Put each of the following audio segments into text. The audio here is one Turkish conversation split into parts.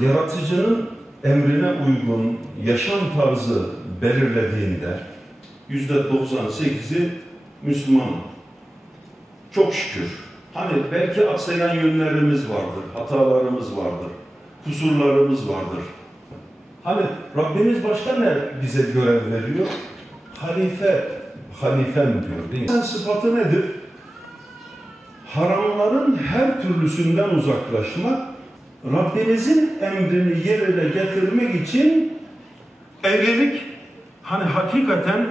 yaratıcının emrine uygun yaşam tarzı belirlediğinde %98'i Müslüman. Çok şükür. Hani belki aksayan yönlerimiz vardır, hatalarımız vardır, kusurlarımız vardır. Hani Rabbimiz başka ne bize görev veriyor? Halifem diyor değil mi? İnsan sıfatı nedir? Haramların her türlüsünden uzaklaşmak, Rabbimizin emrini yerine getirmek için evlilik hani hakikaten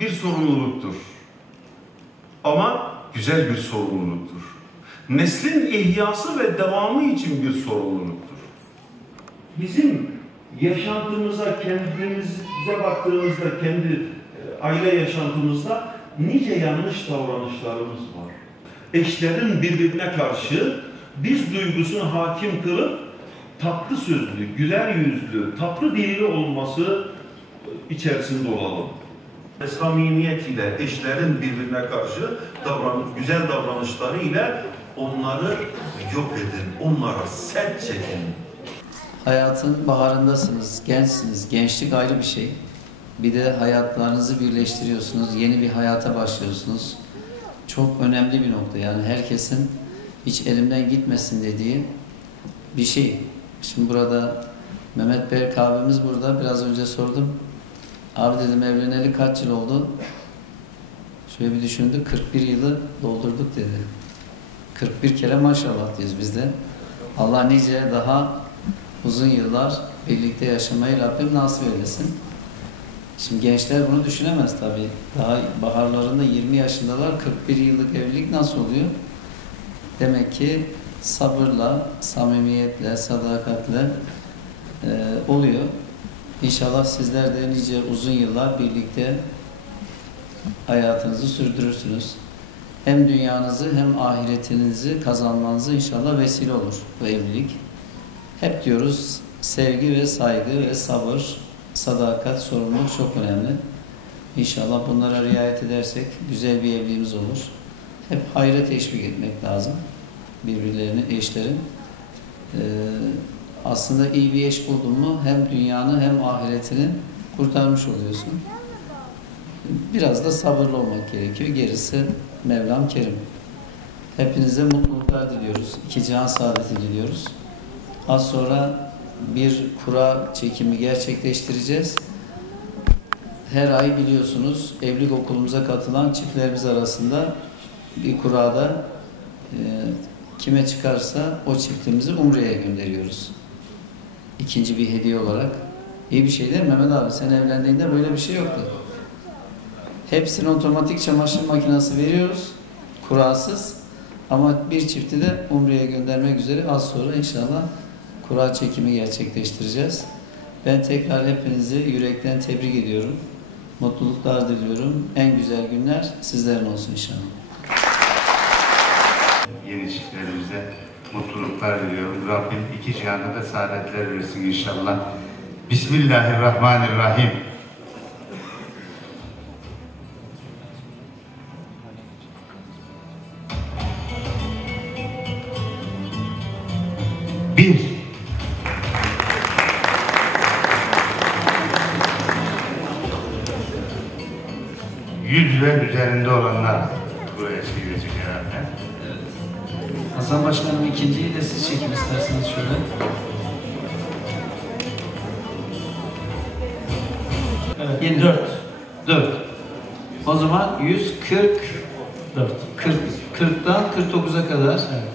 bir sorumluluktur. Ama güzel bir sorumluluktur. Neslin ihyası ve devamı için bir sorumluluktur. Bizim yaşantımıza, kendimize baktığımızda, kendi aile yaşantımızda nice yanlış davranışlarımız var. Eşlerin birbirine karşı biz duygusunu hakim kılıp tatlı sözlü, güler yüzlü, tatlı dilli olması içerisinde olalım. Samimiyet ile eşlerin birbirine karşı güzel davranışları ile onları yok edin, onlara sert çekin. Hayatın baharındasınız, gençsiniz. Gençlik ayrı bir şey. Bir de hayatlarınızı birleştiriyorsunuz, yeni bir hayata başlıyorsunuz. Çok önemli bir nokta. Yani herkesin hiç elimden gitmesin dediği bir şey. Şimdi burada Mehmet Berk abimiz burada. Biraz önce sordum. Abi dedim evleneli kaç yıl oldu? Şöyle bir düşündü. 41 yılı doldurduk dedi. 41 kere maşallah diyoruz biz de. Allah nice daha uzun yıllar birlikte yaşamayı Rabbim nasip eylesin. Şimdi gençler bunu düşünemez tabii. Daha baharlarında 20 yaşındalar. 41 yıllık evlilik nasıl oluyor? Demek ki sabırla, samimiyetle, sadakatle oluyor. İnşallah sizler de nice uzun yıllar birlikte hayatınızı sürdürürsünüz. Hem dünyanızı hem ahiretinizi kazanmanızı inşallah vesile olur bu evlilik. Hep diyoruz sevgi ve saygı ve sabır, sadakat, sorumluluk çok önemli. İnşallah bunlara riayet edersek güzel bir evliliğimiz olur. Hep hayra teşvik etmek lazım birbirlerini, eşlerin. Aslında iyi bir eş buldun mu hem dünyanı hem ahiretini kurtarmış oluyorsun. Biraz da sabırlı olmak gerekiyor. Gerisi Mevlam Kerim. Hepinize mutluluklar diliyoruz. İki cihan saadeti diliyoruz. Az sonra bir kura çekimi gerçekleştireceğiz. Her ay biliyorsunuz evlilik okulumuza katılan çiftlerimiz arasında bir kurada kime çıkarsa o çiftimizi Umre'ye gönderiyoruz. İkinci bir hediye olarak. İyi bir şey değil mi Mehmet abi? Sen evlendiğinde böyle bir şey yoktu. Hepsine otomatik çamaşır makinesi veriyoruz. Kurasız. Ama bir çifti de Umre'ye göndermek üzere az sonra inşallah kura çekimi gerçekleştireceğiz. Ben tekrar hepinizi yürekten tebrik ediyorum. Mutluluklar diliyorum. En güzel günler sizlerin olsun inşallah. Yeni çiftlerimize mutluluklar diliyorum. Rabbim iki cihanda da saadetler versin inşallah. Bismillahirrahmanirrahim. Bir. Yüz ve üzerinde olanlar buraya gelecek herhalde. Hasan Başkanım ikinciyi de siz çekin isterseniz şöyle. Evet. Yeni 4. O zaman 144. 40'dan 49'a kadar. Evet.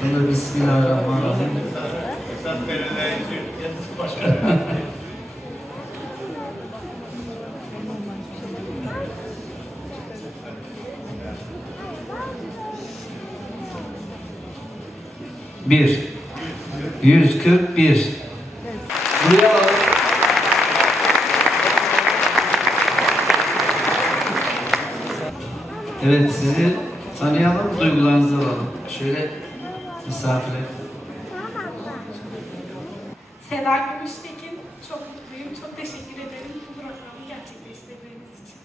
Şunda Bismillahirrahmanirrahim. Bir. 141. Buraya alalım. Evet, sizi tanıyalım, duygularınızı alalım. Şöyle misafire. Seda Gümüştekin, çok mutluyum, çok teşekkür ederim bu programı gerçekleştirdiğiniz için.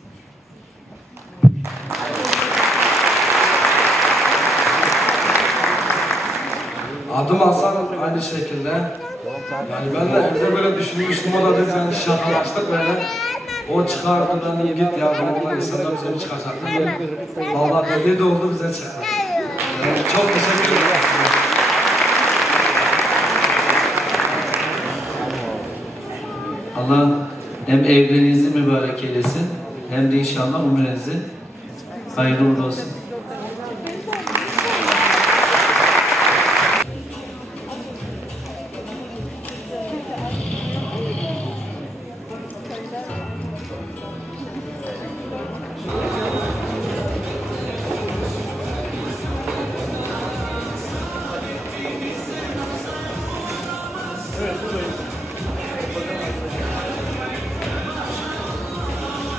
Adım Hasan aynı şekilde. Yani ben de evde böyle düşünmüştüm, o da biz yani şakalaştık böyle. O çıkardı, ben de git ya, bunlar insanlar bize çıkacaktı. Vallahi dediği de oldu, bize çıktı. Yani çok teşekkür ederim. Allah hem evlerinizi mübarek eylesin hem de inşallah umrenizi hayırlı uğurlu olsun.